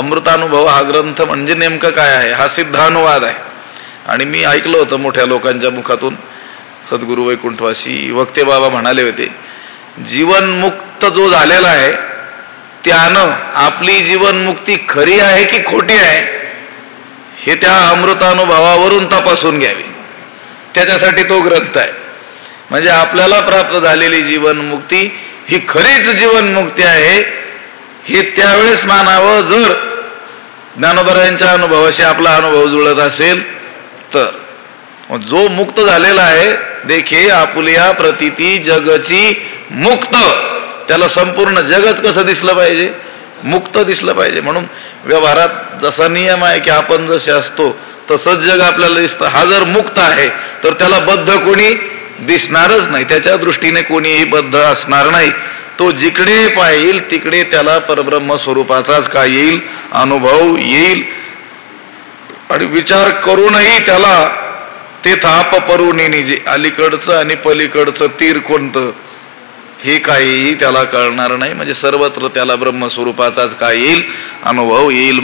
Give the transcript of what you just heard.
अमृतानुभव हा ग्रंथ म्हणजे नेमकं काय आहे हा सिद्धानुवाद आहे. आणि मी ऐकलं होतं मोठ्या लोकांच्या मुखातून, सद्गुरू वैकुंठवासी वक्ते बाबा म्हणाले होते, जीवनमुक्त जो झालेला आहे त्यानं आपली जीवनमुक्ती खरी आहे की खोटी आहे हे त्या अमृतानुभवावरून तपासून घ्यावी. त्याच्यासाठी तो ग्रंथ आहे. म्हणजे आपल्याला प्राप्त झालेली जीवनमुक्ती ही खरीच जीवनमुक्ती आहे हे त्यावेळेस मानावं. जर ज्ञानोबरायांच्या अनुभवाशी आपला अनुभव जुळत असेल तर. जो मुक्त झालेला आहे देखे आपुलिया प्रतीती जगची मुक्त, त्याला संपूर्ण जगच कसं दिसलं पाहिजे, मुक्त दिसलं पाहिजे. म्हणून व्यवहारात जसा नियम आहे की आपण जसे असतो तसंच जग आपल्याला दिसतं. हा जर मुक्त आहे तर त्याला बद्ध कोणी दिसणारच नाही, त्याच्या दृष्टीने कोणीही बद्ध असणार नाही. तो जिकडे पाहिल तिकडे त्याला परब्रह्म स्वरूपाचाच काय येईल, अनुभव येईल. आणि विचार करूनही त्याला ते थाप परुणी जे अलीकडचं आणि पलीकडचं तीर कोणतं हे काहीही त्याला कळणार नाही. म्हणजे सर्वत्र त्याला ब्रह्मस्वरूपाचाच काय येईल, अनुभव येईल.